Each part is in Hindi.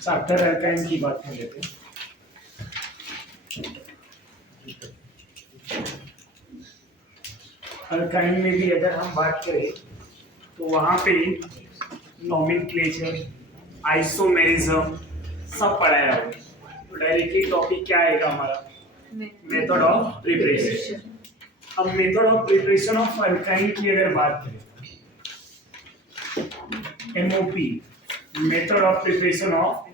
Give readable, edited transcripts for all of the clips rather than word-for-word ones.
सॉफ्टवेयर अल्काइन की बात कर लेते हैं। अल्काइन में भी अगर हम बात करें तो वहां पे नोमेनक्लेचर, आइसोमेरिज्म सब पढ़ाया होगा। तो डायरेक्टली टॉपिक क्या आएगा हमारा? Method of preparation. अब method of preparation of alkyne की अगर बात करें, MOP, method of preparation of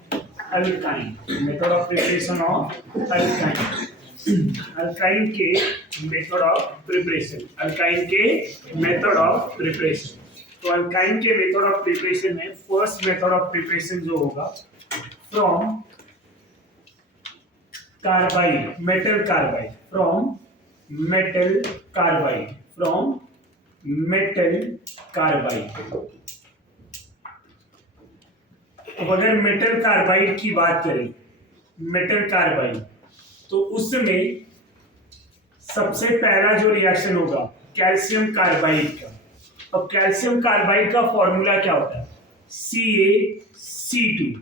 alkyne, method of preparation of alkyne, alkyne के मेथड ऑफ प्रिपरेशन, अल्काइन के मेथड ऑफ प्रिपरेशन। तो अल्काइन के मेथड ऑफ प्रिपरेशन में फर्स्ट मेथड ऑफ प्रिपरेशन जो होगा, from carbide, metal carbide, from metal carbide, from metal carbide. अब अगर मेटल कार्बाइड की बात करें, मेटल कार्बाइड, तो उसमें सबसे पहला जो रिएक्शन होगा कैल्शियम कार्बाइड का। अब कैल्शियम कार्बाइड का फॉर्मूला क्या होता है? CaC2।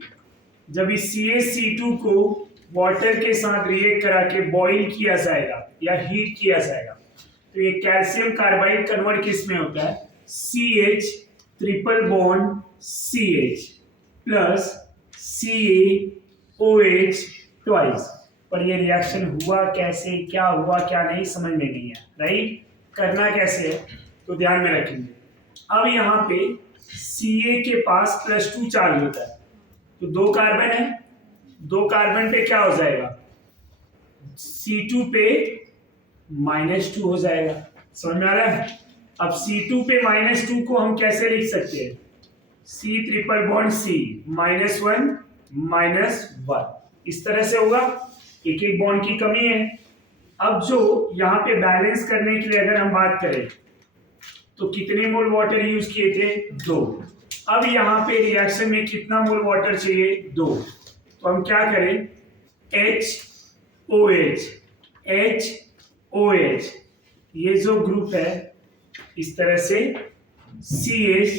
जब इस CaC2 को वाटर के साथ रिएक्ट करा के बॉइल किया जाएगा या हीट किया जाएगा, तो ये कैल्शियम कार्बाइड कन्वर्ट किस में होता है? CH triple bond CH plus CaOH twice. पर ये रिएक्शन हुआ कैसे, क्या हुआ क्या नहीं, समझ में नहीं है, राइट? करना कैसे है तो ध्यान में रखेंगे। अब यहाँ पे Ca के पास +2 चार्ज होता है, तो 2 कार्बन है, 2 कार्बन पे क्या हो जाएगा? C2 पे -2 हो जाएगा। समझ में आ रहा है? अब C2 पे -2 को हम कैसे लिख सकते हैं? C ट्रिपल बॉन्ड C -1 -1, इस तरह से होगा। एक एक बॉन्ड की कमी है। अब जो यहाँ पे बैलेंस करने के लिए अगर हम बात करें तो कितने मोल वाटर यूज किए थे? 2। अब यहाँ पे रिएक्शन में कितना मोल वाटर चाहिए? 2। तो हम क्या करें? HOH, ये जो ग्रुप है इस तरह से CH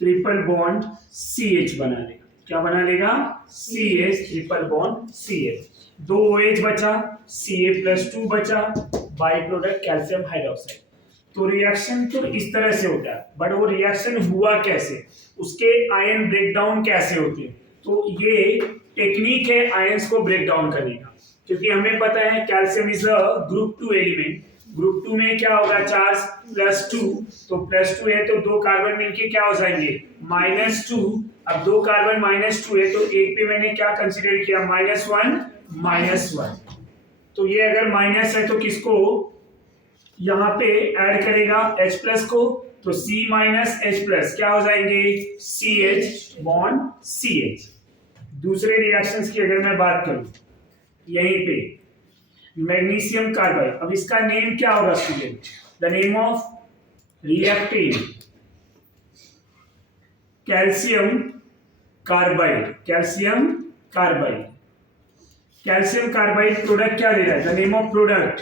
ट्रिपल बॉन्ड CH बना लेगा। क्या बना लेगा? CH triple bond CH। 2 OH बचा, Ca+2 बचा, बाई प्रोडक्ट कैल्शियम हाइड्रोक्साइड। तो रिएक्शन तो इस तरह से होता है, बट वो रिएक्शन हुआ कैसे, उसके आयन ब्रेकडाउन कैसे होते हैं, तो ये टेक्निक है आयंस को ब्रेक डाउन करने का। क्योंकि हमें पता है calcium is a group 2 element. Group 2 में क्या होगा? चार्ज +2, तो +2 है तो 2 कार्बन मिलके क्या हो जाएंगे? -2। अब 2 कार्बन -2 है तो एक पे मैंने क्या कंसीडर किया? -1। तो ये अगर माइनस है तो किसको यहाँ पे ऐड करेगा? H+ को, तो C H+ क्या हो जाएंगे? CH bond CH। दूसरे रिएक्शंस की अगर मैं बात करूं, यहीं पे मैग्नीशियम कार्बाइड। अब इसका नेम क्या होगा student? The name of reactant calcium carbide, calcium carbide. Calcium carbide product क्या दे रहा है? The name of product,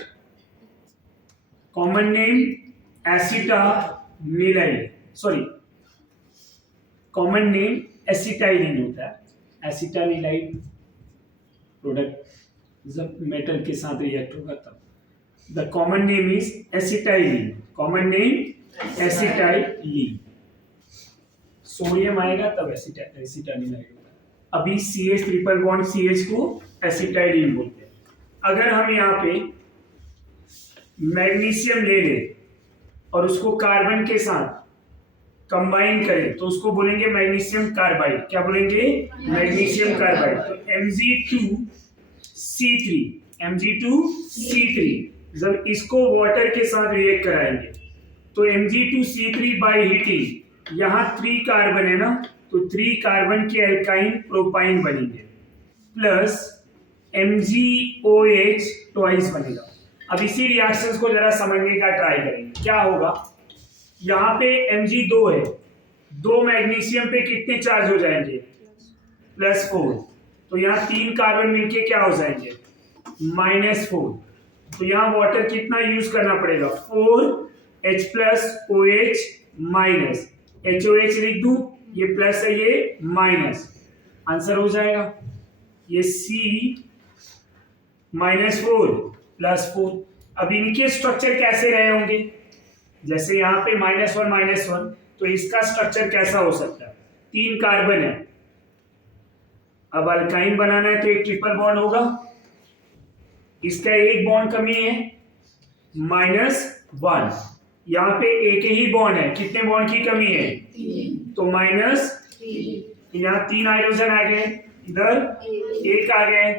common name acetanilide, sorry common name acetylene होता है। एसिटानिलाइड प्रोडक्ट जब मेटल के साथ रिएक्ट होगा तब the common name is acetylene, common name acetylene. Sodium आएगा तब एसिटानिलाइड होगा। अभी CH ट्रिपल बॉन्ड CH को एसिटाइलिन बोलते हैं। अगर हम यहाँ पे मैग्नीशियम ले लें और उसको कार्बन के साथ कंबाइन करें तो उसको बोलेंगे मैग्नीशियम कार्बाइड। क्या बोलेंगे? Magnesium carbide. तो Mg2C3 जब इसको वाटर के साथ रिएक्ट कराएंगे तो Mg2C3 बाय हीटिंग, यहाँ 3 कार्बन है ना, तो 3 कार्बन के एल्काइन प्रोपाइन बनेंगे प्लस MgOH ट्वाइस बनेगा। अब इसी रिएक्शंस को जरा समझने का ट्राई करेंगे। क्या होगा? यहाँ पे Mg2 है, 2 मैग्नीशियम पे कितने चार्ज हो जाएंगे? +4। तो यहाँ 3 कार्बन मिलके क्या हो जाएंगे? -4। तो यहाँ वाटर कितना यूज करना पड़ेगा? 4H+OH- HOH लिख दूं, ये प्लस है ये माइनस, आंसर हो जाएगा ये C -4 +4। अब इनके स्ट्रक्चर कैसे रहे होंगे, जैसे यहाँ पे -1 तो इसका स्ट्रक्चर कैसा हो सकता है, 3 कार्बन है, अब अल्काइन बनाना है तो एक ट्रिपल बॉन्ड होगा, इसका एक बॉन्ड कमी है -1, यहाँ पे एक ही बॉन्ड है, कितने बॉन्ड की कमी है, तो -3, यहाँ 3 हाइड्रोजन आ गए, इधर एक आ गए,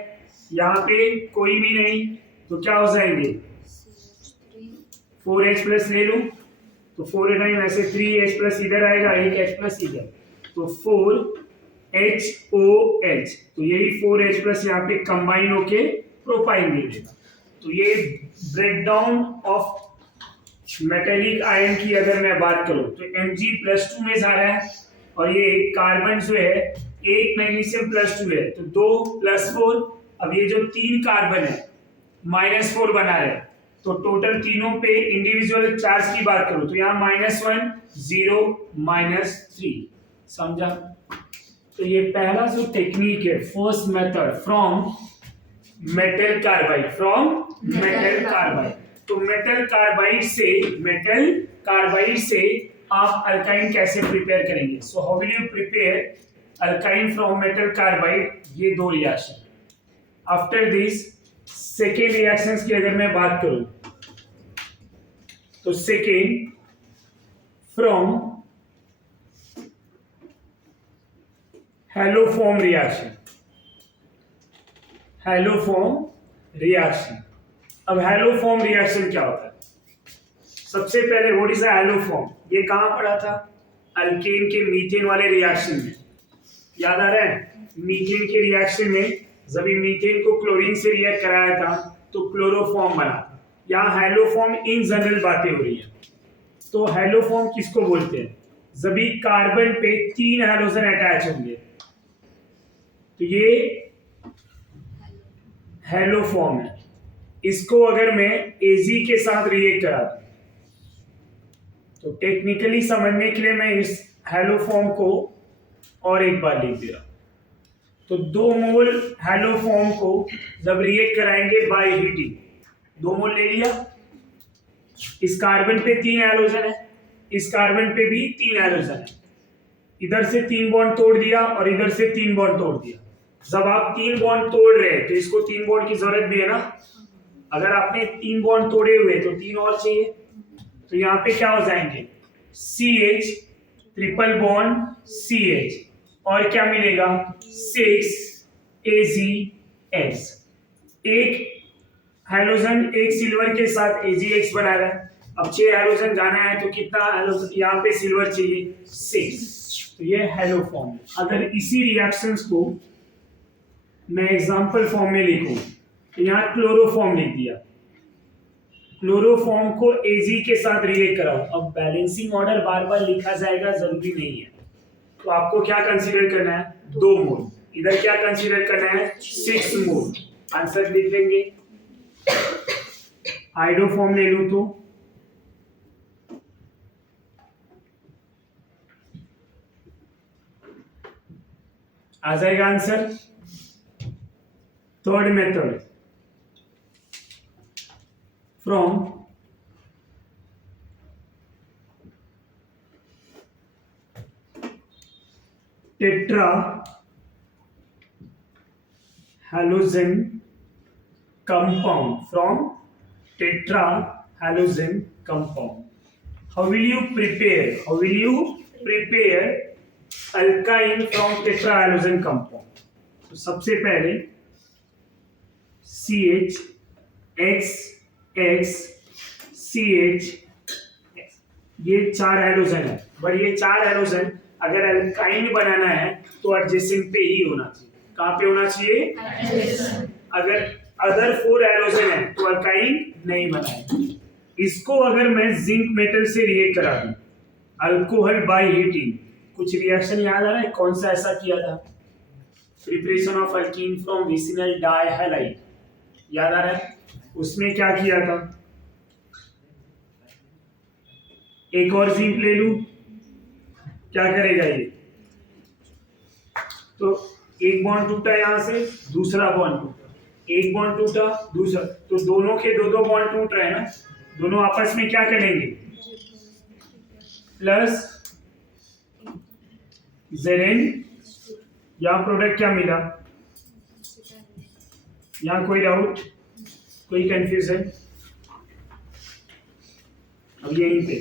यहाँ पे कोई भी नहीं, तो क्या हो जाएंगे 4H प्लस ले लूं, तो 4 टाइम ऐसे 3H प्लस इधर आएगा, एक H प्लस इधर, तो 4HOH, तो यही 4H प्लस यहाँ पे कंबाइन होके प्रोपाइन दे देगा। तो ये ब्रेकडाउन ऑफ मेटेलिक आयन की अगर मैं बात करूं तो Mg+2 में जा रहा है, और ये कार्बन जो है एक मैग्नीशियम +2 है, तो 2 + 4, अब ये जो 3 कार्बन है -4 बना रहे हैं, तो टोटल तीनों पे इंडिविजुअल चार्ज की बात करूं तो यहाँ -1 0 -3, समझा। तो ये पहला जो टेक्निक है, first method from metal carbide, तो मेटल कार्बाइड से आप अल्काइन कैसे प्रिपेयर करेंगे, so how will you prepare alkyne from metal carbide, ये दो reaction. After this second reactions की अगर मैं बात करूं तो सेकेंड फ्रॉम हैलोफॉर्म रिएक्शन। अब हैलोफॉर्म रिएक्शन क्या होता है, सबसे पहले व्हाट इज हैलोफॉर्म, ये कहां पढ़ा था, अल्केन के मीथेन वाले रिएक्शन में, याद आ रहा है, मीथेन के रिएक्शन में जब मीथेन को क्लोरीन से रिएक्ट कराया था तो क्लोरोफॉर्म बना था, यहाँ हैलोफॉर्म इन जनरल बातें हो रही है। तो हैलोफॉर्म किसको बोलते हैं, जब कार्बन पे 3 हैलोजन अटैच होंगे, तो ये हैलोफॉर्म है। इसको अगर मैं Ag के साथ रिएक्ट करा दूं, तो टेक्निकली समझने के लिए मैं इस हैलोफॉर्म को और एक बार लिख दे रहा हूं, तो 2 मोल हैलोफॉर्म को जब रिएक्ट कराएंगे बाय हीटिंग, 2 मोल ले लिया, इस कार्बन पे 3 हैलोजन है, इस कार्बन पे भी 3 हैलोजन है, इधर से 3 बॉन्ड तोड़ दिया और इधर से 3 बॉन्ड तोड़ दिया। जब आप 3 बॉन्ड तोड़ रहे हैं तो इसको 3 बॉन्ड की जरूरत भी है ना, अगर आपने 3 बॉन्ड तोड़े हुए तो 3 और चाहिए, तो यहाँ पे क्या हो जाएंगे CH ट्रिपल बॉन्ड CH, और क्या मिलेगा 6 AgX, एक हाइड्रोजन एक सिल्वर के साथ AgX बना रहा है, अब 6 हाइड्रोजन जाना है तो कितना हाइड्रोजन, यहाँ पे सिल्वर चाहिए 6, तो ये हैलोफॉर्म है। अगर इसी रिएक्शंस को मैं एग्जांपल फॉर्म में लिखूं तो यहाँ क्लोरोफॉर्म लिख दिया, क्लोरोफॉर्म को Ag के साथ रिएक्ट कराओ, अब बैलेंसिंग ऑर्डर बार बार लिखा जाएगा जरूरी नहीं है, तो आपको क्या कंसीडर करना है 2 मोल, इधर क्या कंसीडर करना है 6 मोल, आंसर लिख लेंगे। हाइड्रोफॉर्म ले लूं तो आ जाएगा answer. Third method from tetra halogen compound, how will you prepare alkyne from tetrahalogen compound, तो सबसे पहले CH X X CH, ये 4 हैलोजन है, बट ये 4 हैलोजन अगर अल्काइन बनाना है तो एडजेसेंट पे ही होना चाहिए, कहां पे होना चाहिए, अगर अदर 4 हैलोजन है तो अल्काइन नहीं बनाएगा। इसको अगर मैं जिंक मेटल से रिएक्ट करा दूं अल्कोहल बाय हीटिंग, कुछ रिएक्शन याद आ रहा है कौन सा ऐसा किया था, preparation of alkene from vicinal dihalide, याद आ रहा है, उसमें क्या किया था, एक और जिंक ले लूं, क्या करेगा ये? तो एक बॉन्ड टूटा यहां से, दूसरा बॉन्ड टूटा, एक बॉन्ड टूटा, दूसरा, तो दोनों के दो दो बॉन्ड टूट रहे हैं ना, दोनों आपस में क्या करेंगे? Plus Zn। यहां प्रोडक्ट क्या मिला? यहां कोई डाउट, कोई कंफ्यूजन? अब यहीं पे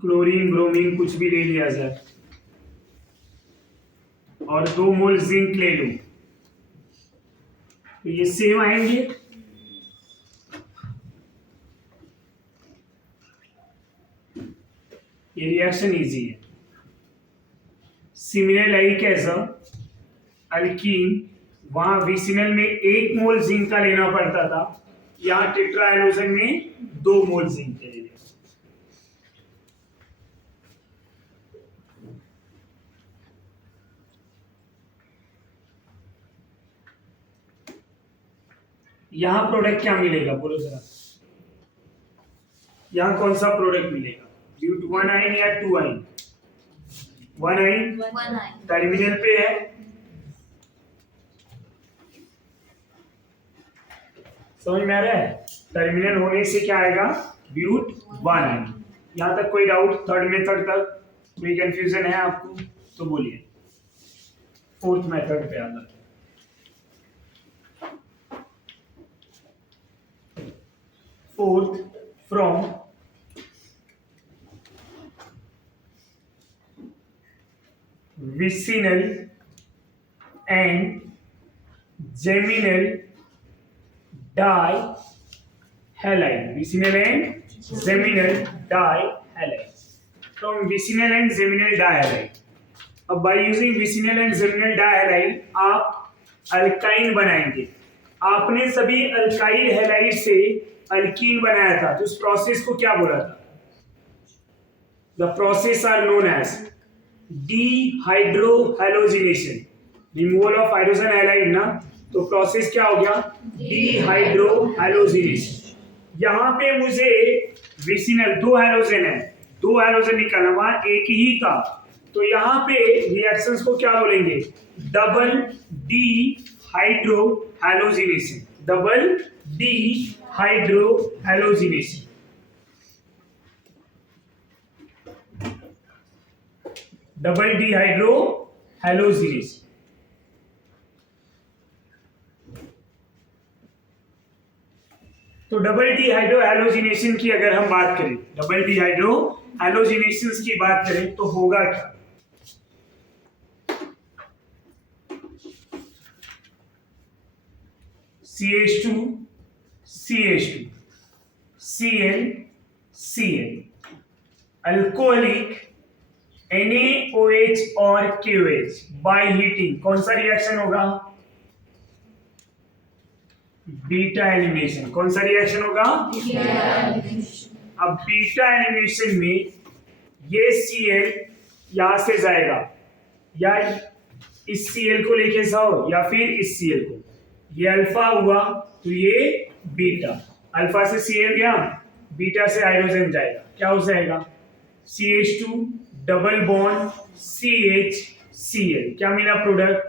क्लोरीन ब्रोमीन कुछ भी ले लिया जाए और 2 मोल जिंक ले लूं, तो ये सेम आएंगे। ये रिएक्शन इजी है। सिमिलर लाइक एज अल्कीन, वहां विसिनल में 1 मोल जिंक का लेना पड़ता था, यहाँ टेट्राहाइड्रोजन में 2 मोल जिंक के लेने। यहां प्रोडक्ट क्या मिलेगा बोलो जरा? यहां कौन सा प्रोडक्ट मिलेगा? ब्यूट 1 आइन या 2 आइन? 1 आइन टर्मिनल पे है, समझ में आ रहा है? टर्मिनल होने से क्या आएगा? ब्यूट 1 आइन। यहां तक कोई डाउट? थर्ड मेथड तक कोई कंफ्यूजन है आपको तो बोलिए। फोर्थ मेथड पे आना। Fourth, from vicinal and geminal dihalide. Vicinal and geminal dihalide. From vicinal and geminal dihalide. अब by using vicinal and geminal dihalide आप अल्काइन बनाएंगे। आपने सभी अल्काइल हैलाइड से अल्कीन बनाया था, तो उस प्रोसेस को क्या बोला था? The process are known as dehydrohalogenation. Removal of hydrogen halide ना, तो प्रोसेस क्या हो गया? डिहाइड्रोहैलोजिनेशन। यहाँ पे मुझे विसिनल 2 हाइड्रोजन है, 2 हाइड्रोजन निकालना, वहां एक ही था, तो यहाँ पे रिएक्शंस को क्या बोलेंगे? डबल डिहाइड्रोहैलोजिनेशन। डबल डिहाइड्रोहैलोजिनेशन। डबल डिहाइड्रोहैलोजिनेशन। तो डबल डिहाइड्रोहैलोजिनेशन की अगर हम बात करें, डबल डिहाइड्रोहैलोजिनेशन की बात करें तो होगा क्या? CH2 CH2 Cl Cl, alcoholic NaOH और KOH बाय हीटिंग कौन सा रिएक्शन होगा? Beta elimination. कौन सा रिएक्शन होगा? अब बीटा एलिमिनेशन में ये Cl यहां से जाएगा, या इस Cl को लेके जाओ या फिर इस Cl को, ये अल्फा हुआ तो ये बीटा, अल्फा से Cl गया, बीटा से हाइड्रोजन जाएगा, क्या हो जाएगा? CH2 double bond CH Cl, क्या मिला प्रोडक्ट?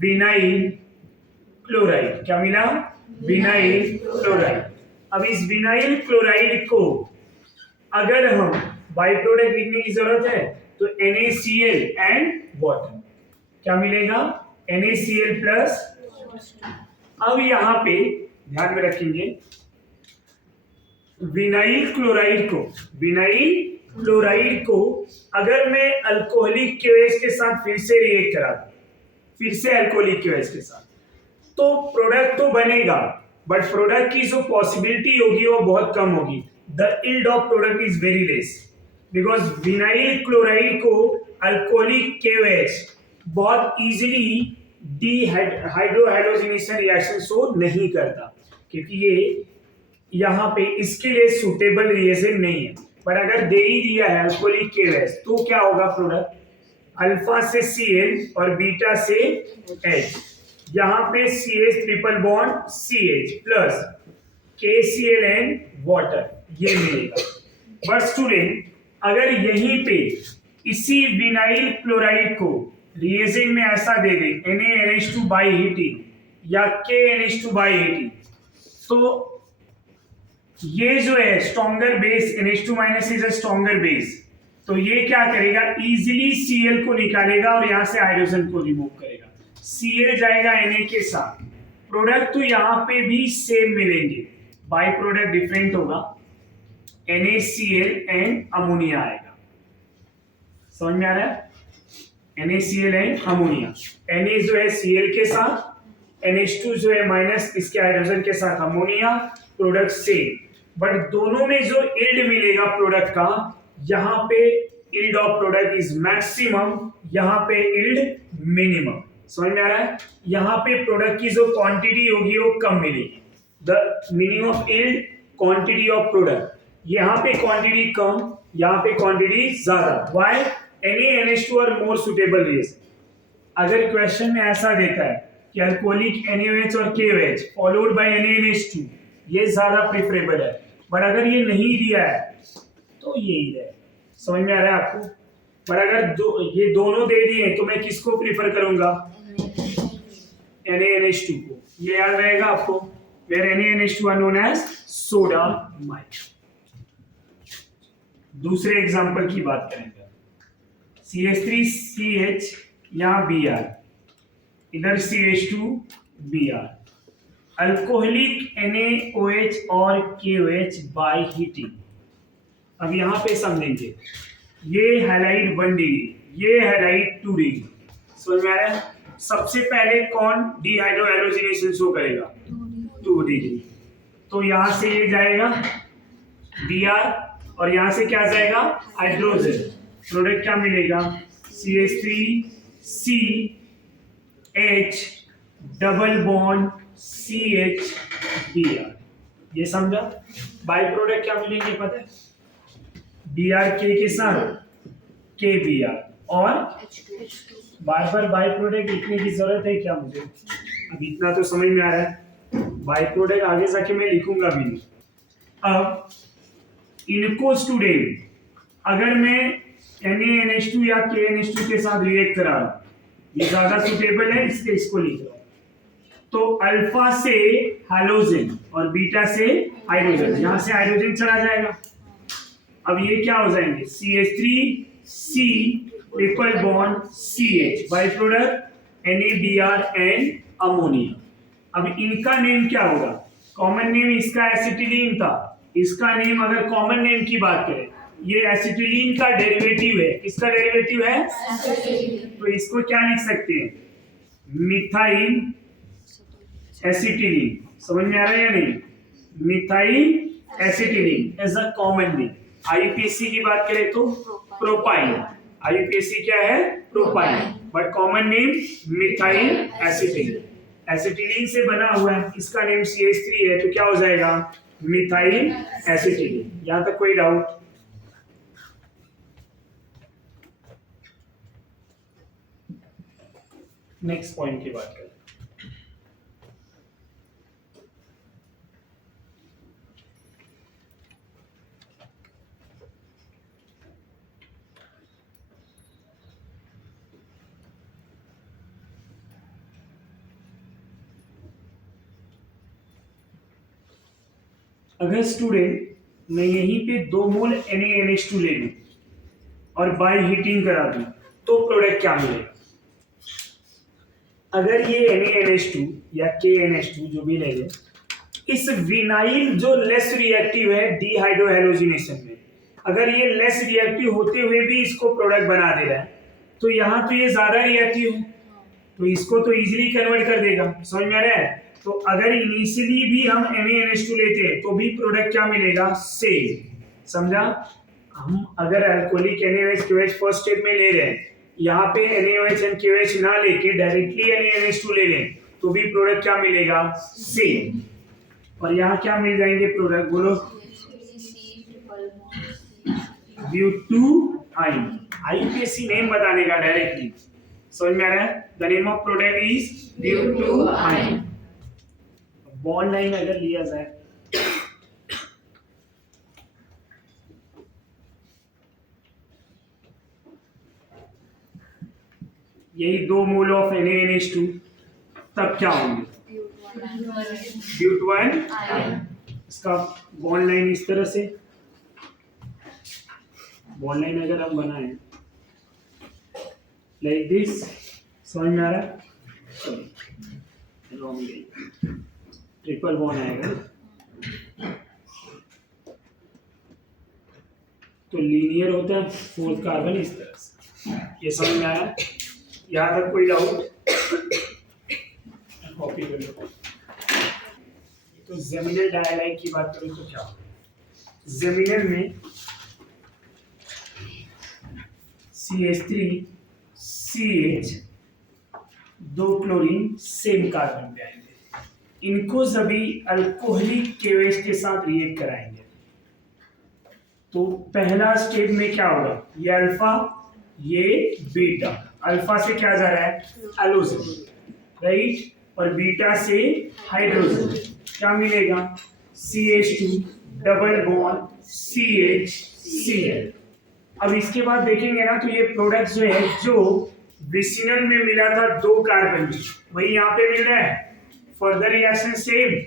Vinyl chloride. क्या मिला? Vinyl chloride. अब इस विनाइल क्लोराइड को अगर हम बाई प्रोडक्ट लिखने की जरूरत है तो NaCl एंड वाटर, क्या मिलेगा? NaCl plus. अब यहां पे ध्यान में रखेंगे, विनाइल क्लोराइड को अगर मैं अल्कोहलिक KOH के साथ फिर से रिएक्ट करा दूं, फिर से अल्कोहलिक KOH के साथ, तो प्रोडक्ट तो बनेगा, बट प्रोडक्ट की जो पॉसिबिलिटी होगी वो बहुत कम होगी। The yield of product is very less, because vinyl chloride को अल्कोहलिक KOH बहुत इजीली डिहाइड्रोहैलोजिनेशन रिएक्शन शो नहीं करता, क्योंकि ये यहाँ पे इसके लिए सुटेबल रिएजेंट नहीं है। पर अगर दे ही दिया है अल्कोहलिक KOH तो क्या होगा प्रोडक्ट? अल्फा से Cl और बीटा से H, यहाँ पे CH triple bond CH plus, KCl and water, ये मिलेगा। बट स्टूडेंट अगर यहीं पे इसी विनाइल क्लोराइड को रिएजेंट में ऐसा दे दे NaNH2 बाई हीटिंग या KNH2 बाई हीटिंग, तो ये जो है stronger base NH2 minus is a stronger base, तो ये क्या करेगा, इजीली Cl को निकालेगा और यहां से हाइड्रोजन को रिमूव करेगा। Cl जाएगा Na के साथ, प्रोडक्ट तो यहां पे भी सेम मिलेंगे, बाई प्रोडक्ट डिफरेंट होगा, NaCl एंड अमोनिया आएगा। समझ में आ रहा है? NaCl एंड अमोनिया, Na जो है Cl के साथ, NH2 जो है माइनस इसके हाइड्रोजन के साथ अमोनिया, प्रोडक्ट सेम, बट दोनों में जो यील्ड मिलेगा प्रोडक्ट का, यहां पे yield of product is maximum, यहां पे यील्ड मिनिमम। समझ में आ रहा है? यहां पे प्रोडक्ट की जो क्वांटिटी होगी वो कम मिलेगी, the meaning of yield quantity of product, यहां पे क्वांटिटी कम, यहां पे क्वांटिटी ज्यादा। Why? NaNH2 are more suitable reagent. अगर क्वेश्चन में ऐसा देता है कि अल्कोहलिक NaOH और KOH फॉलोड बाय NaNH2, ये ज्यादा प्रेफरेबल है, बट अगर ये नहीं दिया है तो यही है। समझ में आ रहा है आपको? पर अगर ये दोनों दे दिए तो मैं किसको प्रीफर करूंगा? NaNH2 को। ये याद रहेगा आपको, where NaNH2 are known as sodamide. दूसरे एग्जांपल की बात करेंगे, CH3CH यहां Br, इधर CH2 Br, अल्कोहलिक NaOH और KOH बाय हीटिंग। अब यहां पे समझेंगे, ये हैलाइड 1 डिग्री, ये हैलाइड 2 डिग्री। समझ में आ रहा है? सबसे पहले कौन डिहाइड्रोहाइड्रोजनेशन शो करेगा? 2 डिग्री। तो यहां से ये जाएगा Br और यहां से क्या जाएगा? हाइड्रोजन। प्रोडक्ट क्या मिलेगा? CH3CH double bond CH Br। ये समझा? बाई प्रोडक्ट क्या मिलेंगे पता है? Br के साथ KBr, और बार बार बाई प्रोडक्ट लिखने की जरूरत है क्या मुझे? अब इतना तो समझ में आ रहा है, बाई प्रोडक्ट आगे जाके मैं लिखूंगा भी नहीं। अब इनको स्टूडेंट अगर मैं NaNH2 या KNH2 के साथ रिएक्ट करा रहा हूं, ये ज्यादा सुटेबल है इसलिए इसको लिख रहा हूं, तो अल्फा से हैलोजन और बीटा से हाइड्रोजन, यहां से हाइड्रोजन चला जाएगा। अब ये क्या हो जाएंगे? CH3C triple bond CH, by product NaBr and ammonia. अब इनका नेम क्या होगा? कॉमन नेम इसका एसिटिलीन था, इसका नेम अगर कॉमन नेम की बात करें, ये एसिटिलीन का डेरिवेटिव है। किसका डेरिवेटिव है? तो इसको क्या लिख सकते हैं? Methyl acetylene. समझ में आ रहा है या नहीं? Methyl acetylene as a common name. IUPAC की बात करें तो प्रोपाइन, IUPAC क्या है? Propyne, but common name methyl acetylene. Acetylene से बना हुआ है, इसका नेम CH3 है, तो क्या हो जाएगा? Methyl acetylene. यहां तक कोई डाउट? नेक्स्ट पॉइंट की बात करें। अगर स्टूडेंट मैं यहीं पे 2 मोल NaNH2 ले लूं और बाय हीटिंग करा दूं, तो प्रोडक्ट क्या मिलेगा? अगर ये NaNH2 या KNH2 जो भी ले लें, इस विनाइल जो लेस रिएक्टिव है डिहाइड्रोहाइड्रोजनेशन में, अगर ये लेस रिएक्टिव होते हुए भी इसको प्रोडक्ट बना दे रहा है, तो यहाँ तो ये ज्यादा रिएक्टिव है, तो इसको तो इजीली कन्वर्ट कर देगा। समझ में आ रहा है? तो अगर इनिशियली भी हम NaNH2 लेते हैं तो भी प्रोडक्ट क्या मिलेगा? सेम। समझा? हम अगर alcoholic NaOH KOH first step में ले रहे हैं, यहाँ पे NaOH एंड KOH ना लेके डायरेक्टली NaNH2 ले लें, तो भी प्रोडक्ट क्या मिलेगा? सेम। और यहाँ क्या मिल जाएंगे प्रोडक्ट? बोलो। ब्यूटाइन। IUPAC नेम बताने का डायरेक्टली। समझ में आ रहा है? The name of product is butyne. Bond line अगर लिया जाए यही 2 मोल ऑफ NaNH2, तब क्या होंगे? ब्यूट 1। इसका बॉन्ड लाइन इस तरह से, बॉन्ड लाइन अगर हम बनाएं लाइक दिस, समझ में आ रहा है? ट्रिपल बॉन्ड आएगा तो लीनियर होता है 4th कार्बन इस तरह से। ये समझ में आया? यहाँ तक कोई डाउट? कॉपी कर लो। तो जेमिनल डायलाइड की बात करें तो क्या होगा? जेमिनल में CH3 CH 2 chlorine same carbon पे आएंगे, इनको सभी अल्कोहलिक केवेज के साथ रिएक्ट कराएंगे। तो पहला स्टेप में क्या होगा? ये अल्फा, ये बीटा। अल्फा से क्या जा रहा है? एलोजन, राइट? और बीटा से हाइड्रोजन। क्या मिलेगा? CH2 double bond CH Cl। अब इसके बाद देखेंगे ना, तो ये प्रोडक्ट जो है, जो विसिनल में मिला था 2 कार्बन, वही यहाँ पे मिल रहा है। फर्दर रिएक्शन सेम,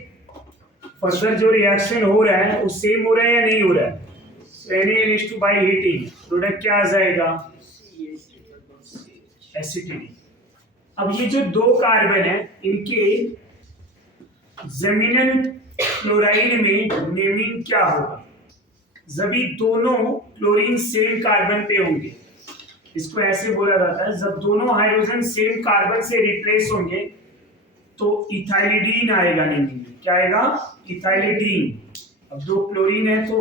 फर्दर जो रिएक्शन हो रहा है वो सेम हो रहा है या नहीं हो रहा है? NaNH2 by heating प्रोडक्ट क्या आ जाएगा? एसिटिडी। अब ये जो 2 कार्बन है, इनके जेमिनल क्लोराइड में नेमिंग क्या होगा? जब ये दोनों क्लोरीन सेम कार्बन पे होंगे, इसको ऐसे बोला जाता है, जब दोनों हाइड्रोजन सेम कार्बन से रिप्लेस होंगे तो इथाइलिडीन आएगा नेमिंग में। क्या आएगा? इथाइलिडीन। अब 2 क्लोरीन है तो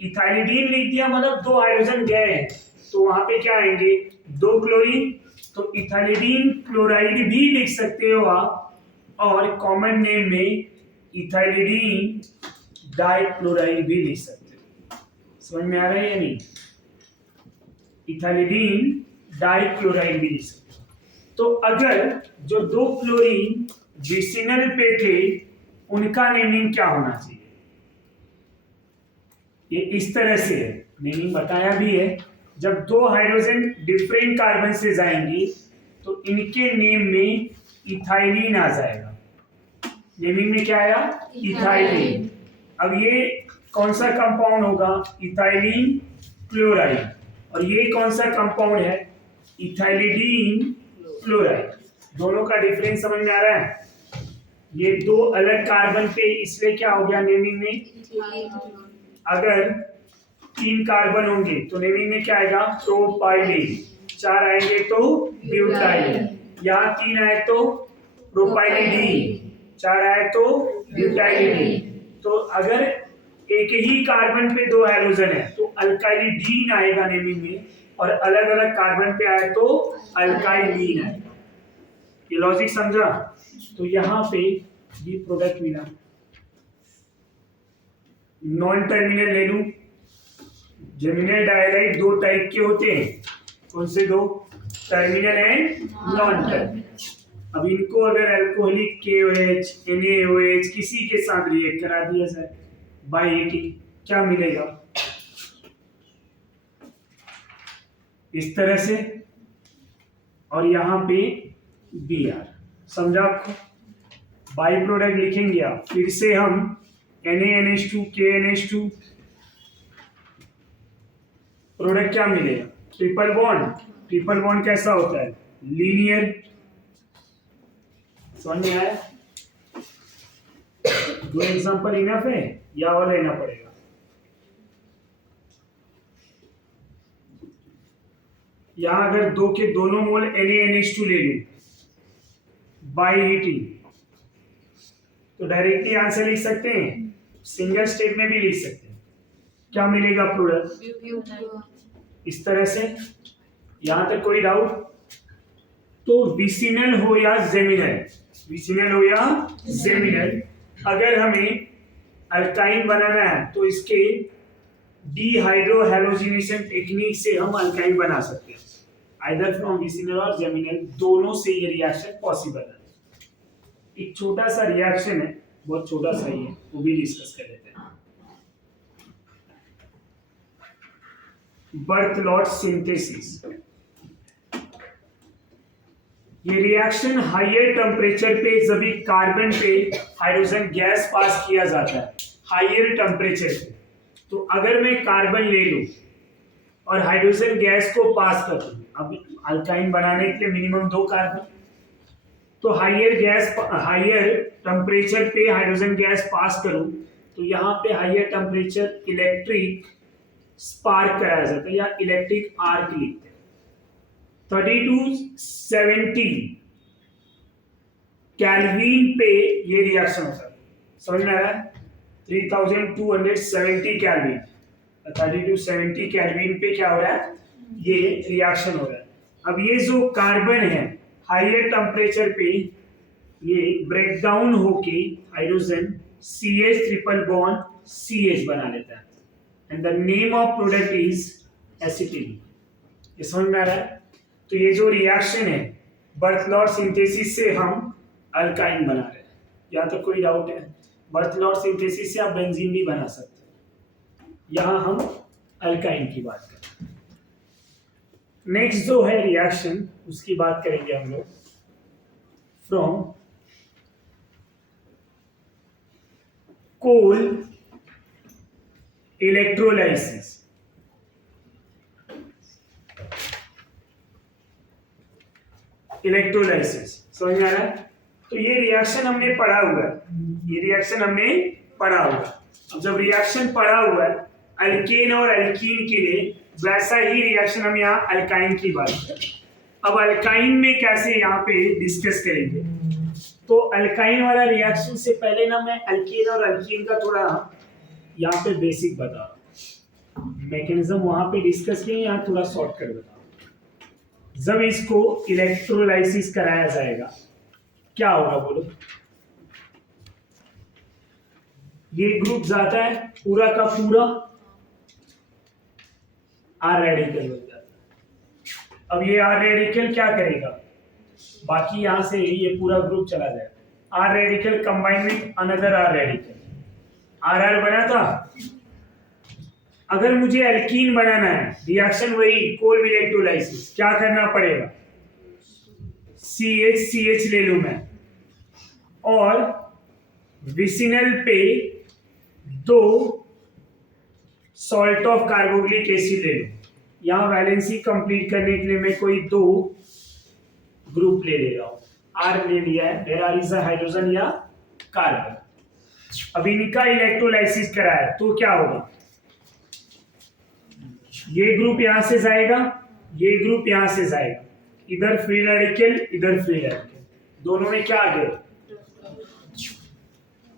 इथाइलिडीन लिख दिया, मतलब 2 हाइड्रोजन गए हैं, तो वहां पे क्या आएंगे? 2 क्लोरीन। तो इथाइलिडीन क्लोराइड भी लिख सकते हो आप, और कॉमन नेम में इथाइलिडीन डाइक्लोराइड भी लिख सकते हो। समझ में आ रहा है या नहीं? इथाइलिडीन डाइक्लोराइड भी लिख सकते हो। तो अगर जो 2 क्लोरीन विसिनल पे थे, उनका नेमिंग क्या होना चाहिए? ये इस तरह से है, नेमिंग बताया भी है। जब 2 हाइड्रोजन डिफरेंट कार्बन से जाएंगी तो इनके नेम में इथाइलिन आ जाएगा। नेमिंग में क्या आया? इथाइलिन। अब ये कौन सा कंपाउंड होगा? Ethylene chloride. और ये कौन सा कंपाउंड है? Ethylidene chloride. दोनों का डिफरेंस समझ में आ रहा है? ये 2 अलग कार्बन पे, इसलिए क्या हो गया नेमिंग में? अगर 3 कार्बन होंगे तो नेमिंग में क्या आएगा? प्रोपाइलिन। 4 आएंगे तो ब्यूटाइलिन। यहाँ 3 आए तो प्रोपाइलिडीन, 4 आए तो ब्यूटाइलिडीन। तो अगर एक ही कार्बन पे 2 हैलोजन है तो अल्काइलिडीन आएगा नेमिंग में, और अलग अलग कार्बन पे आए तो अल्काइलीन आएगा। ये लॉजिक समझा? तो यहाँ पे ये प्रोडक्ट मिला। नॉन टर्मिनल ले लूं। जेमिनल डायलाइड 2 टाइप के होते हैं। कौन से 2? Terminal and non terminal. अब इनको अगर अल्कोहलिक KOH NaOH किसी के साथ रिएक्ट करा दिया जाए बाय हीटिंग, क्या मिलेगा? इस तरह से, और यहाँ पे Br। समझा आपको? बाई प्रोडक्ट लिखेंगे आप, फिर से हम NaNH2 KNH2, प्रोडक्ट क्या मिलेगा? Triple bond. ट्रिपल बॉन्ड कैसा होता है? लीनियर। समझ में आया? 2 एग्जांपल इनफ है या और लेना पड़ेगा? यहां अगर 2 के दोनों मोल NaNH2 ले लूं बाय हीटिंग, तो डायरेक्टली आंसर लिख सकते हैं, सिंगल स्टेप में भी लिख सकते हैं। क्या मिलेगा प्रोडक्ट? इस तरह से। यहां तक कोई डाउट? तो विसिनल हो या जेमिनल, विसिनल हो या जेमिनल, अगर हमें अल्काइन बनाना है तो इसके डीहाइड्रोहैलोजिनेशन टेक्निक से हम अल्काइन बना सकते हैं। आइदर फ्रॉम विसिनल और जेमिनल, दोनों से ये रिएक्शन पॉसिबल है। एक छोटा सा रिएक्शन है, बहुत छोटा सा ही है, वो भी डिस्कस कर लेते हैं। Birth lot synthesis. ये रिएक्शन हायर टेम्परेचर पे जब भी कार्बन पे हाइड्रोजन गैस पास किया जाता है हायर टेम्परेचर पे, तो अगर मैं कार्बन ले लूं और हाइड्रोजन गैस को पास कर दूं, अब अल्काइन बनाने के लिए मिनिमम 2 कार्बन, तो हायर टेम्परेचर पे हाइड्रोजन गैस पास करूं तो यहाँ पे हायर टेम्परेचर इलेक्ट्रिक स्पार्क कराया जाता है या इलेक्ट्रिक आर्क लिखते हैं। 3270 कैल्विन पे ये रिएक्शन होता है, समझ में आ रहा है? 3270 कैल्विन, 3270 कैल्विन पे क्या हो रहा है, ये रिएक्शन हो रहा है। अब ये जो कार्बन है हायर टेम्परेचर पे ये ब्रेक डाउन होके hydrogen CH triple bond CH बना लेता है and the name of product is acetylene. ये समझ में आ रहा है? तो ये जो रिएक्शन है बर्थलॉर्ड सिंथेसिस से हम अल्काइन बना रहे हैं, यहाँ तो कोई डाउट है? बर्थलॉर्ड सिंथेसिस से आप बेंजीन भी बना सकते हैं, यहाँ हम अल्काइन की बात करें। नेक्स्ट जो है रिएक्शन उसकी बात करेंगे हम लोग, फ्रॉम कोल इलेक्ट्रोलाइसिस। इलेक्ट्रोलाइसिस समझ में आ रहा है? तो ये रिएक्शन हमने पढ़ा हुआ है, ये रिएक्शन हमने पढ़ा हुआ है। अब जब रिएक्शन पढ़ा हुआ है अल्केन और अल्कीन के लिए, वैसा ही रिएक्शन हम यहाँ अल्काइन की बात करें। अब अल्काइन में कैसे यहाँ पे डिस्कस करेंगे, तो अल्काइन वाला रिएक्शन से पहले ना मैं अल्केन और अल्कीन का थोड़ा यहाँ पे बेसिक बता रहा हूँ, मैकेनिज्म वहां पे डिस्कस किए, यहाँ थोड़ा शॉर्ट कर बता। जब इसको इलेक्ट्रोलाइसिस कराया जाएगा क्या होगा बोलो? ये ग्रुप जाता है पूरा का पूरा आर रेडिकल बन जाता है। अब ये आर रेडिकल क्या करेगा, बाकी यहां से ये पूरा ग्रुप चला जाएगा। R radical combine with another R radical, R R बना था। अगर मुझे एल्कीन बनाना है, रिएक्शन वही कोल्ड इलेक्ट्रोलाइसिस, क्या करना पड़ेगा? CH ले लूं मैं और विसिनल पे 2 सॉल्ट ऑफ कार्बोक्सिलिक एसिड ले लूं। यहां वैलेंसी कंप्लीट करने के लिए मैं कोई 2 ग्रुप ले रहा हूं, आर ले लिया है, there are is a hydrogen या कार्बन। अब इनका इलेक्ट्रोलाइसिस कराया तो क्या होगा, ये ग्रुप यहां से जाएगा, ये ग्रुप यहां से जाएगा, इधर फ्री रेडिकल इधर फ्री रेडिकल, दोनों में क्या आ गए।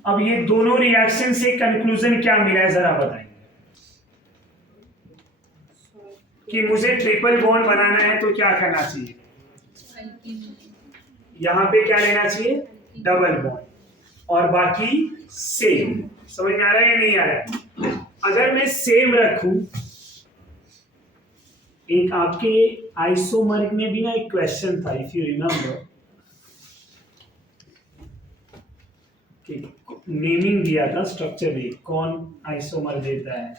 अब ये दोनों रिएक्शन से कंक्लूजन क्या मिला है जरा बताएंगे कि मुझे ट्रिपल बॉन्ड बनाना है तो क्या करना चाहिए, यहां पे क्या लेना चाहिए, डबल बॉन्ड, और बाकी सेम। समझ में आ रहा है या नहीं आ रहा है? अगर मैं सेम रखूं, एक आपके आइसोमर में भी ना एक क्वेश्चन था, इफ यू रिमेम्बर, नेमिंग दिया था, स्ट्रक्चर भी कौन आइसोमर देता है,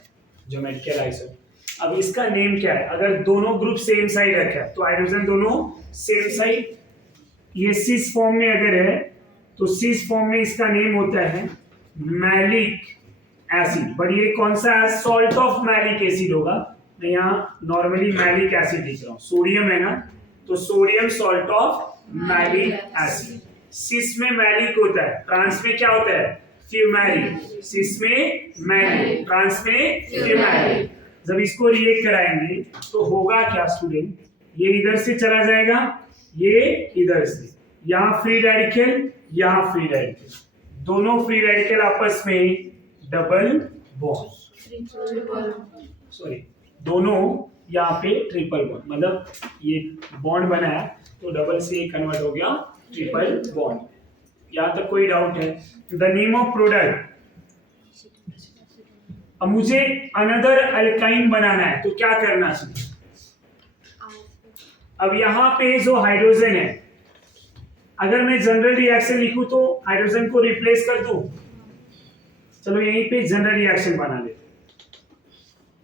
ज्योमेट्रिकल आइसोमर। अब इसका नेम क्या है, अगर दोनों ग्रुप सेम साइड रखा है तो हाइड्रोजन दोनों सेम साइड, ये सिस फॉर्म में अगर है तो सिस फॉर्म में इसका नेम होता है मैलिक एसिड, बट ये कौन सा है, सॉल्ट ऑफ मैलिक एसिड होगा। मैं यहाँ नॉर्मली मैलिक एसिड लिख रहा हूँ, सोडियम है ना, तो sodium salt of maleic acid. Cis में मैलिक होता है, ट्रांस में क्या होता है, फ्यूमैलिक। सिस में मैलिक, ट्रांस में फ्यूमैलिक। जब इसको रिएक्ट कराएंगे तो होगा क्या स्टूडेंट, ये इधर से चला जाएगा, ये इधर से, यहाँ फ्री रेडिकल यहाँ फ्री रेडिकल, दोनों फ्री रेडिकल आपस में डबल बॉन्ड, सॉरी दोनों यहाँ पे ट्रिपल बॉन्ड, मतलब ये बॉन्ड बना है तो डबल से ये कन्वर्ट हो गया ट्रिपल बॉन्ड। यहाँ तक कोई डाउट है? द नेम ऑफ प्रोडक्ट, अब मुझे अनदर अल्काइन बनाना है तो क्या करना चाहिए। अब यहाँ पे जो हाइड्रोजन है, अगर मैं जनरल रिएक्शन लिखूं तो हाइड्रोजन को रिप्लेस कर दूं, चलो यहीं पे जनरल रिएक्शन बना लेते,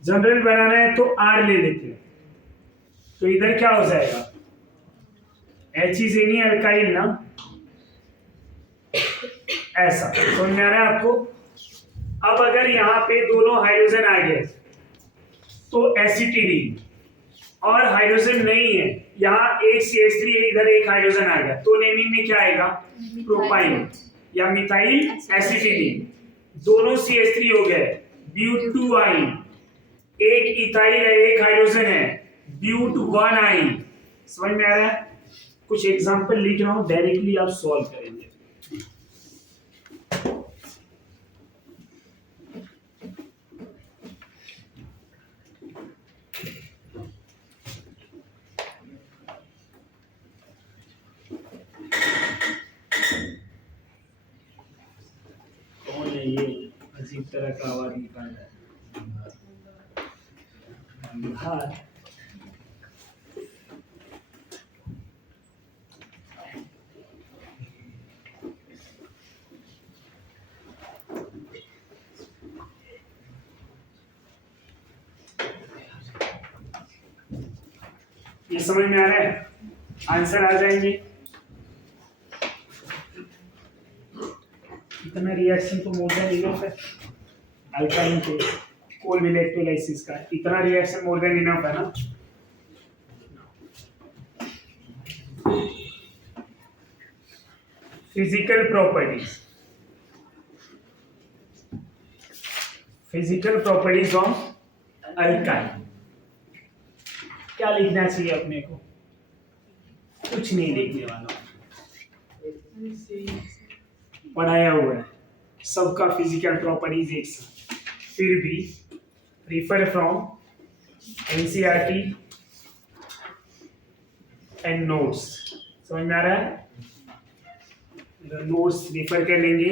जनरल बनाना है तो आर ले लेते हैं, तो इधर क्या हो जाएगा H इज एनी अल्काइल ना, ऐसा समझ में आ रहा है आपको। अब अगर यहाँ पे दोनों हाइड्रोजन आ गए तो एसिटिलीन, और हाइड्रोजन नहीं है, यहाँ एक CH3 इधर एक हाइड्रोजन आ गया, तो नेमिंग में क्या आएगा, प्रोपाइन या मिथाइल एसिटिलीन। दोनों CH3 हो गए, ब्यूटूआइन, एक इथाइल है एक हाइड्रोजन है, ब्यूट-1-आइन। समझ में आ रहा है। कुछ एग्जांपल लिख रहा हूं, डायरेक्टली आप सॉल्व करेंगे। कौन है ये अजीब तरह का आवाज निकाल रहा है, बिहार। ये समझ में आ रहा है, आंसर आ जाएंगे। इतना रिएक्शन तो मोर देन इनफ है अल्काइन के कोल्ड इलेक्ट्रोलाइसिस का, इतना रिएक्शन मोर देन इनफ है ना। Physical properties, physical properties of alkyne. क्या लिखना चाहिए अपने को, कुछ नहीं लिखने वाला, पढ़ाया हुआ है सबका फिजिकल प्रॉपर्टीज एक साथ। फिर भी refer from NCERT and notes. समझ में आ रहा है, नोट्स रिफर कर लेंगे,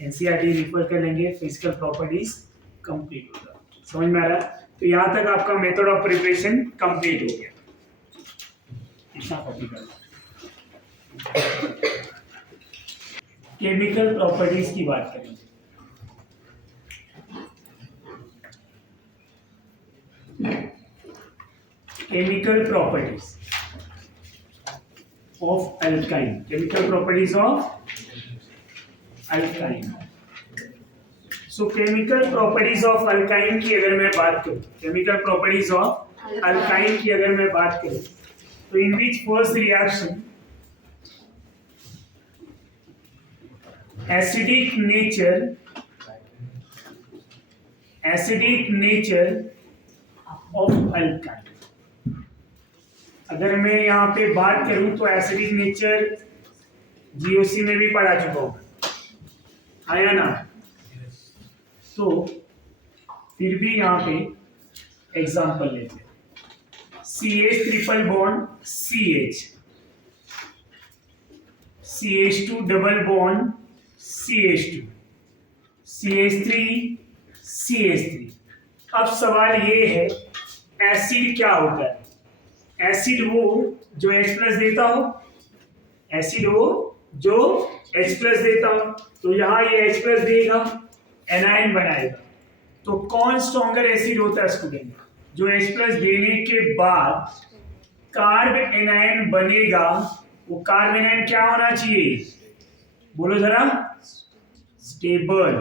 एनसीईआरटी रिफर कर लेंगे, फिजिकल प्रॉपर्टीज कंप्लीट होगा। समझ में आ रहा है। तो यहां तक आपका मेथड ऑफ प्रिपरेशन कंप्लीट हो गया। इतना कॉपी कर लो। केमिकल प्रॉपर्टीज की बात करेंगे। Chemical properties of alkyne, chemical properties of alkyne. So chemical properties of alkyne की अगर मैं बात करूं, केमिकल प्रॉपर्टीज ऑफ अल्काइन की अगर मैं बात करूं, तो in which first reaction acidic nature of alkyne। अगर मैं यहाँ पे बात करूं तो एसिडिक नेचर जीओसी में भी पढ़ा चुका हूं, आया ना। तो फिर भी यहाँ पे एग्जांपल लेते हैं, CH triple bond CH, CH2 double bond CH2, CH3 CH3। अब सवाल ये है, एसिड क्या होता है। एसिड वो जो H+ देता हो, एसिड वो जो H+ देता हो। तो यहाँ ये H+ देगा, एनायन बनाएगा। तो कौन स्ट्रॉन्गर एसिड होता है स्टूडेंट, जो H+ देने के बाद कार्ब एनायन बनेगा। वो कार्ब एनायन क्या होना चाहिए, बोलो जरा, स्टेबल।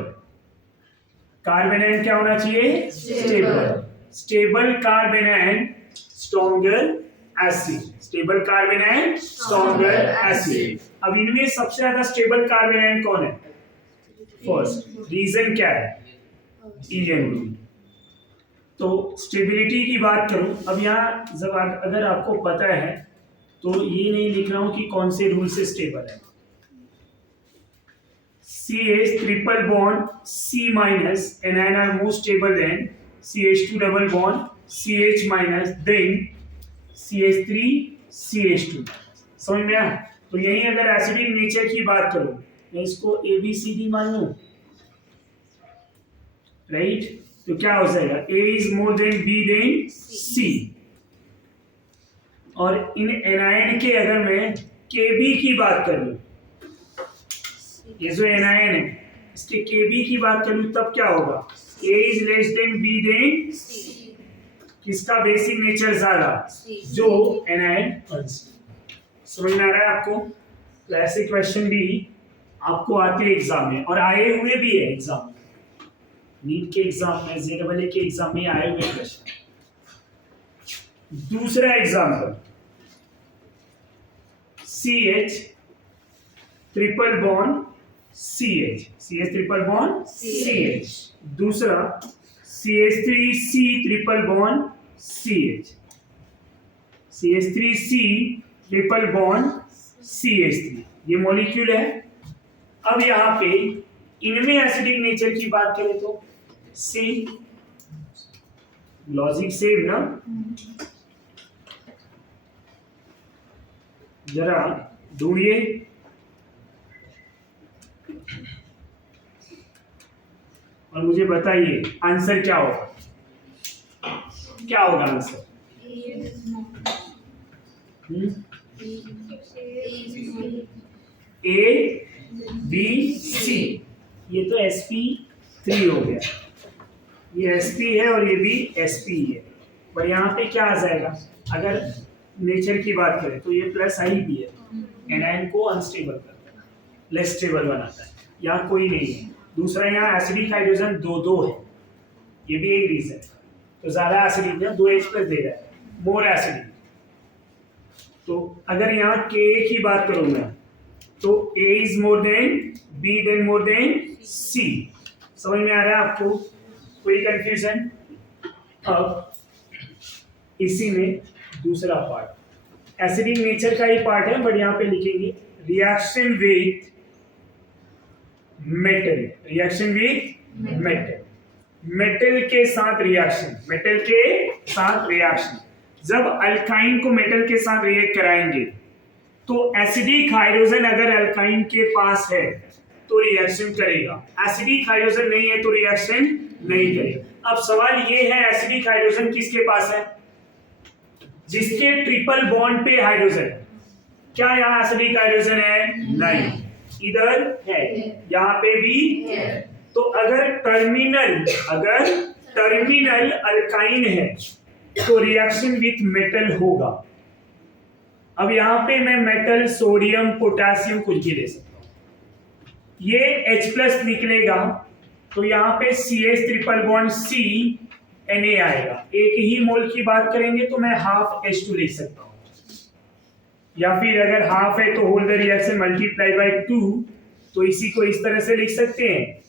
कार्ब एनायन क्या होना चाहिए, stable. Stable carb anion stronger acid, stable carb anion stronger acid. अब इनमें सबसे ज्यादा स्टेबल कार्ब एनायन कौन है, फर्स्ट। रीजन क्या है, ईएन रूल। तो स्टेबिलिटी की बात करूं, अब यहाँ जब अगर आपको पता है तो ये नहीं लिख रहा हूं कि कौन से रूल से स्टेबल है। CH triple bond C minus anion are more stable than CH2 double bond CH minus then CH3 CH2। समझ में आया। तो यही अगर एसिडिक नेचर की बात करूं, मैं इसको ABCD मान लूं, राइट। तो क्या हो जाएगा, A is more than B then C। और इन एनायन के अगर मैं KB की बात कर लूं, ये जो एनायन है इसके KB की बात करूं, तब क्या होगा, A is less than B then किसका बेसिक नेचर ज्यादा, जो एनायन। समझ में आ रहा है आपको? तो ऐसे क्वेश्चन भी आपको आते हैं एग्जाम में और आए हुए भी है एग्जाम में, नीट के एग्जाम में, जेईई के एग्जाम में आए हुए क्वेश्चन। दूसरा example, CH triple bond CH triple bond CH। दूसरा CH3C triple bond CH3C triple bond CH3, ये मॉलिक्यूल है। अब यहाँ पे इनमें एसिडिक नेचर की बात करें तो सेम, लॉजिक सेम ना। जरा ढूंढिए, और मुझे बताइए आंसर क्या होगा, क्या होगा आंसर? A B C, ये तो sp3 हो गया, ये sp है और ये भी sp है, पर यहाँ पे क्या आ जाएगा? अगर नेचर की बात करें तो ये प्लस आई भी है, एनायन को अनस्टेबल करता है, लेस स्टेबल बनाता है, यहाँ कोई नहीं है। दूसरा यहाँ एसिडिक हाइड्रोजन दो है, ये भी एक रीजन है, तो ज्यादा एसिडिक है, 2H+ दे रहा है, मोर एसिडिक। तो अगर यहाँ Ka की बात करूँ मैं तो A is more than B than more than C। समझ में आ रहा है आपको? कोई कंफ्यूजन? अब इसी में दूसरा पार्ट एसिडिक नेचर का ही पार्ट है, बट यहाँ पे लिखेंगे reaction with metal, reaction with metal, metal के साथ रिएक्शन, मेटल के साथ रिएक्शन। जब अल्काइन को मेटल के साथ रिएक्ट कराएंगे तो एसिडिक हाइड्रोजन अगर अल्काइन के पास है तो रिएक्शन करेगा, एसिडिक हाइड्रोजन नहीं है तो रिएक्शन नहीं करेगा। अब सवाल ये है एसिडिक हाइड्रोजन किसके पास है? जिसके ट्रिपल बॉन्ड पे हाइड्रोजन है। क्या यहाँ एसिडिक हाइड्रोजन है? नहीं, इधर है, यहाँ पे भी है। तो अगर टर्मिनल अल्काइन है तो रिएक्शन विथ मेटल होगा। अब यहाँ पे मैं मेटल, सोडियम, पोटेशियम कुछ भी ले सकता हूं, ये H+ निकलेगा तो यहाँ पे CH triple bond C Na आएगा। एक ही मोल की बात करेंगे तो मैं हाफ H2 लिख सकता हूँ, या फिर अगर हाफ है तो whole the reaction multiply by 2, तो इसी को इस तरह से लिख सकते हैं।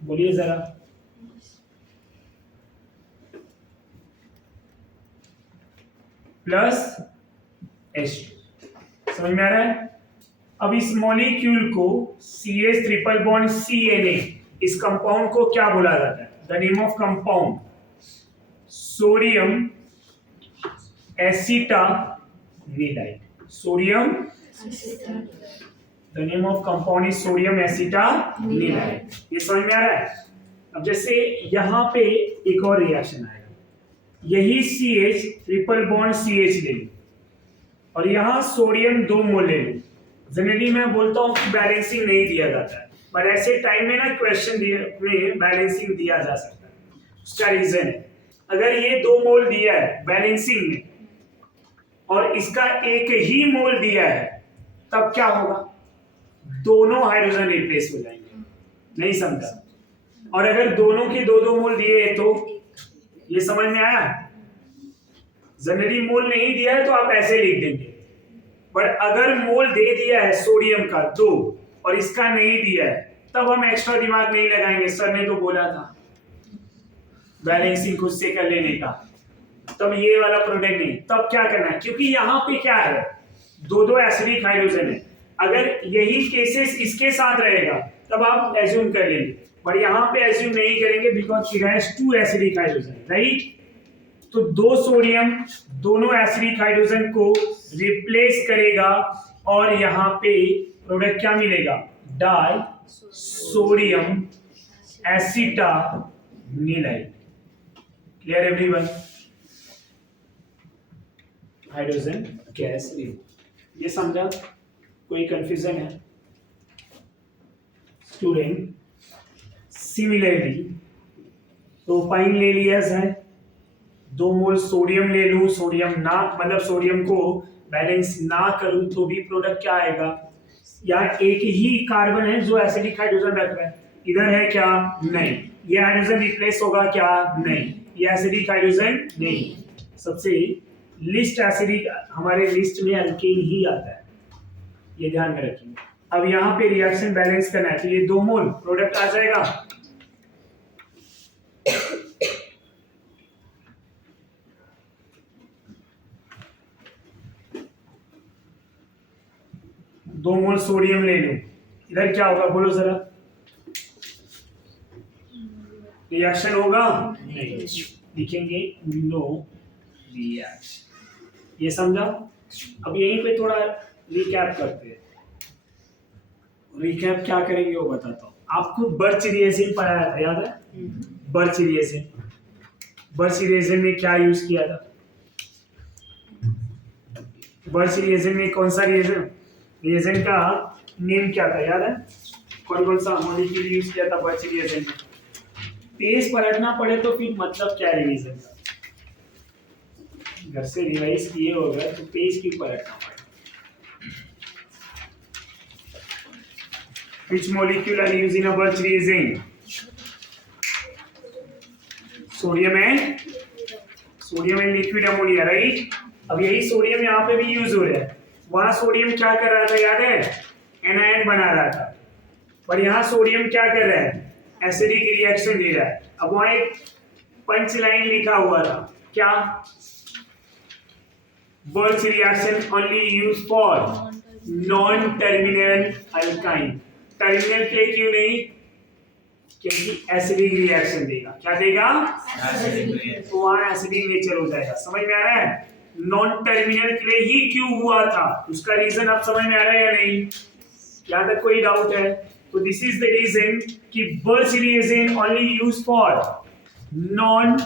बोलिए जरा, प्लस H2। समझ में आ रहा है? अब इस मॉलिक्यूल को CH ट्रिपल बॉन्ड CNA, इस कंपाउंड को क्या बोला जाता है? The name of compound sodium acetanilide, sodium, the name of compound is sodium acetanilide. ये समझ में आ रहा है? अब जैसे यहाँ पे एक और रिएक्शन आएगा, यही CH ट्रिपल बॉन्ड CH ले लो और यहाँ सोडियम 2 मोल ले लो। जनरली मैं बोलता हूँ कि बैलेंसिंग नहीं दिया जाता है, बट ऐसे टाइम में ना क्वेश्चन में बैलेंसिंग दिया जा सकता है। उसका रीजन है, अगर ये 2 मोल दिया है बैलेंसिंग में और इसका 1 ही मोल दिया है, तब क्या होगा? दोनों हाइड्रोजन रिप्लेस हो जाएंगे। नहीं समझा? और अगर दोनों के 2-2 मोल दिए तो ये समझ में आया? जनरली मोल नहीं दिया है तो आप ऐसे लिख देंगे, बट अगर मोल दे दिया है सोडियम का 2 और इसका नहीं दिया है, तब हम एक्स्ट्रा दिमाग नहीं लगाएंगे। सर ने तो बोला था बैलेंसिंग खुद से कर लेने का, तब ये वाला प्रोडक्ट नहीं। तब क्या करना है, क्योंकि यहाँ पे क्या है, 2-2 एसिडिक हाइड्रोजन है, अगर यही केसेस इसके साथ रहेगा तब आप एज्यूम कर लेंगे, बट यहाँ पे एज्यूम नहीं करेंगे because it has 2 acidic hydrogen, right? तो 2 सोडियम दोनों एसिडिक हाइड्रोजन को रिप्लेस करेगा और यहाँ पे प्रोडक्ट क्या मिलेगा? Di sodium acetanilide. Clear everyone? Hydrogen gas remove. ये समझा? कोई कंफ्यूजन है स्टूडेंट? सिमिलरली प्रोपाइन ले लिया जाए, 2 मोल सोडियम ले लूं, सोडियम ना मतलब सोडियम को बैलेंस ना करूं तो भी प्रोडक्ट क्या आएगा? यहाँ एक ही कार्बन है जो एसिडिक हाइड्रोजन रख रहा है, इधर है क्या? नहीं। ये हाइड्रोजन रिप्लेस होगा क्या? नहीं। ये एसिडिक हाइड्रोजन नहीं। सबसे लिस्ट एसिडिक हमारे लिस्ट में अल्केन ही आता है, ये ध्यान में रखिए। अब यहाँ पे रिएक्शन बैलेंस करना है तो ये 2 मोल प्रोडक्ट आ जाएगा। दो मोल सोडियम ले लूं, इधर क्या होगा बोलो जरा? रिएक्शन होगा? नहीं। लिखेंगे नो रिएक्शन। ये समझा? अब यहीं पे थोड़ा रिकैप करते हैं। रिकैप क्या करेंगे वो बताता हूँ आपको। बर्च रिएजेंट पढ़ाया था, याद है? Birch reagent. बर्च रिएजेंट में क्या यूज किया था? बर्च रिएजेंट में कौन सा रिएजेंट, रिएजेंट का नेम क्या था, याद है? कौन कौन सा मॉलिक्यूल यूज किया था बर्च रिएजेंट में? पेज पलटना पड़े तो फिर मतलब क्या रिवीजन का? घर से रिवाइज किए होगा तो पेज क्यों पलटना पड़े? Which molecule are used in a Birch reagent? Sodium and liquid ammonia, right? अब यही सोडियम यहाँ पे भी यूज हो रहा है। वहां सोडियम क्या कर रहा था, याद है? एनायन बना रहा था। पर यहाँ सोडियम क्या कर रहा है? एसिडिक रिएक्शन दे रहा है। अब वहां एक पंच लाइन लिखा हुआ था, क्या? Birch reaction only used for non-terminal alkyne। Terminal के क्यों नहीं? क्योंकि एसिडिक रिएक्शन देगा। क्या देगा? एसिडिक। तो वहां एसिडिक नेचर हो जाएगा। समझ में आ रहा है? नॉन टर्मिनल के लिए ही क्यों हुआ था, उसका रीजन अब समझ में आ रहा है या नहीं? यहाँ तक कोई डाउट है? तो दिस इज द रीजन कि birch reagent only use for non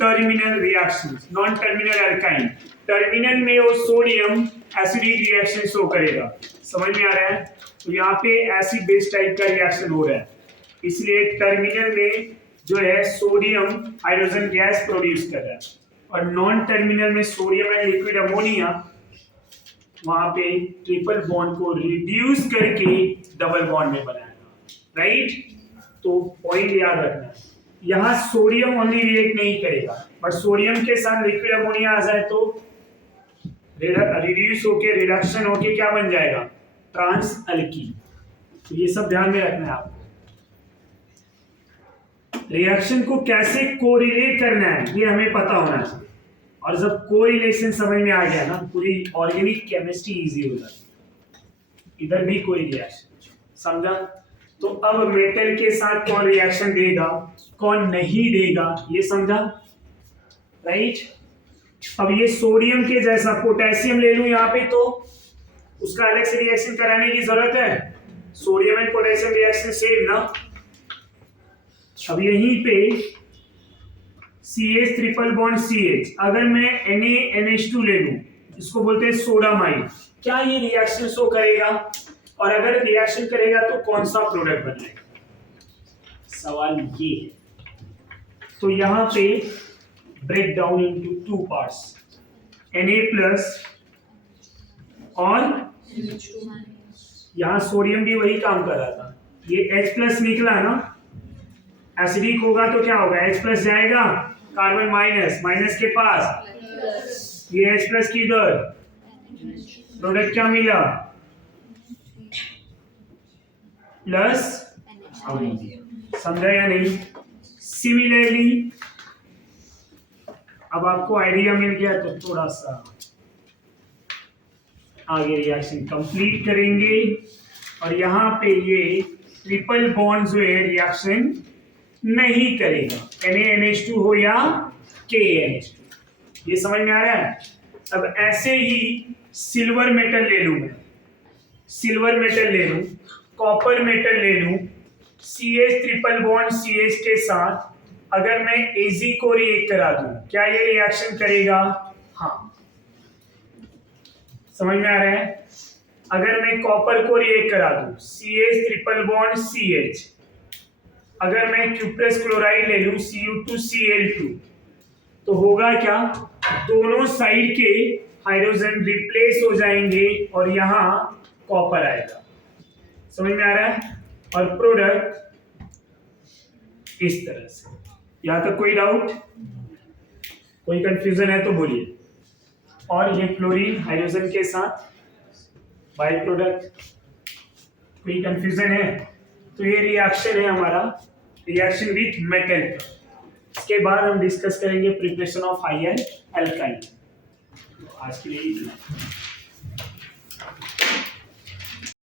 terminal reactions, non terminal alkyne. Terminal में वो सोडियम एसिडिक रिएक्शन शो करेगा। समझ में आ रहा है? तो यहाँ पे एसिड बेस टाइप का रिएक्शन हो रहा है, इसलिए टर्मिनल में जो है सोडियम हाइड्रोजन गैस प्रोड्यूस कर रहा है, और नॉन टर्मिनल में सोडियम एंड लिक्विड अमोनिया वहां पे ट्रिपल बॉन्ड को रिड्यूस करके डबल बॉन्ड में बनाएगा। राइट? तो पॉइंट याद रखना है, यहाँ सोडियम ओनली रिएक्ट नहीं करेगा, बट सोडियम के साथ लिक्विड अमोनिया आ जाए तो रिड्यूस होके रिडक्शन होके क्या बन जाएगा? Trans alkene. तो ये सब ध्यान में रखना है आपको। रिएक्शन को कैसे कोरिलेट करना है ये हमें पता होना चाहिए, और जब कोरिलेशन समझ में आ गया ना, पूरी ऑर्गेनिक केमिस्ट्री इजी हो जाती। इधर भी कोई रिएक्शन, समझा? तो अब मेटल के साथ कौन रिएक्शन देगा, कौन नहीं देगा, ये समझा? राइट? अब ये सोडियम के जैसा पोटेशियम ले लूं यहाँ पे, तो उसका अलग से रिएक्शन कराने की जरूरत है? Sodium and potassium reaction same ना। अब यहीं पे CH ट्रिपल बॉन्ड CH, अगर मैं NaNH2 ले लूं, इसको बोलते हैं सोडामाइड, क्या ये रिएक्शन शो करेगा? और अगर रिएक्शन करेगा तो कौन सा प्रोडक्ट बनेगा? सवाल ये है। तो यहाँ पे break down into 2 parts, Na+ और यहाँ सोडियम भी वही काम कर रहा था। ये H+ निकला ना, एसिडिक होगा तो क्या होगा? H+ जाएगा, कार्बन माइनस, माइनस के पास ये H+ की इधर, प्रोडक्ट क्या मिला? Plus ammonia. समझा या नहीं? सिमिलरली अब आपको आइडिया मिल गया तो थोड़ा सा आगे रिएक्शन कंप्लीट करेंगे, और यहाँ पे ये ट्रिपल बॉन्ड जो है रिएक्शन नहीं करेगा, NaNH2 हो या KNH2। ये समझ में आ रहा है? अब ऐसे ही सिल्वर मेटल ले लूं मैं, सिल्वर मेटल ले लूं, कॉपर मेटल ले लूं, CH ट्रिपल बॉन्ड CH के साथ अगर मैं Ag को रिएक्ट करा दूं, क्या ये रिएक्शन करेगा? हाँ। समझ में आ रहा है? अगर मैं कॉपर को रिएक्ट करा दूं, CH ट्रिपल बॉन्ड CH, अगर मैं क्यूप्रस क्लोराइड ले लूं Cu2Cl2, तो होगा क्या? दोनों साइड के हाइड्रोजन रिप्लेस हो जाएंगे और यहाँ कॉपर आएगा। समझ में आ रहा है? और प्रोडक्ट इस तरह से। यहाँ तक कोई डाउट, कोई कंफ्यूजन है तो बोलिए। और ये क्लोरीन हाइड्रोजन के साथ बाई प्रोडक्ट, कोई कंफ्यूजन है? तो ये रिएक्शन है हमारा, रिएक्शन विथ मेटल। इसके बाद हम डिस्कस करेंगे preparation of high and alkyne. आज के लिए इतना।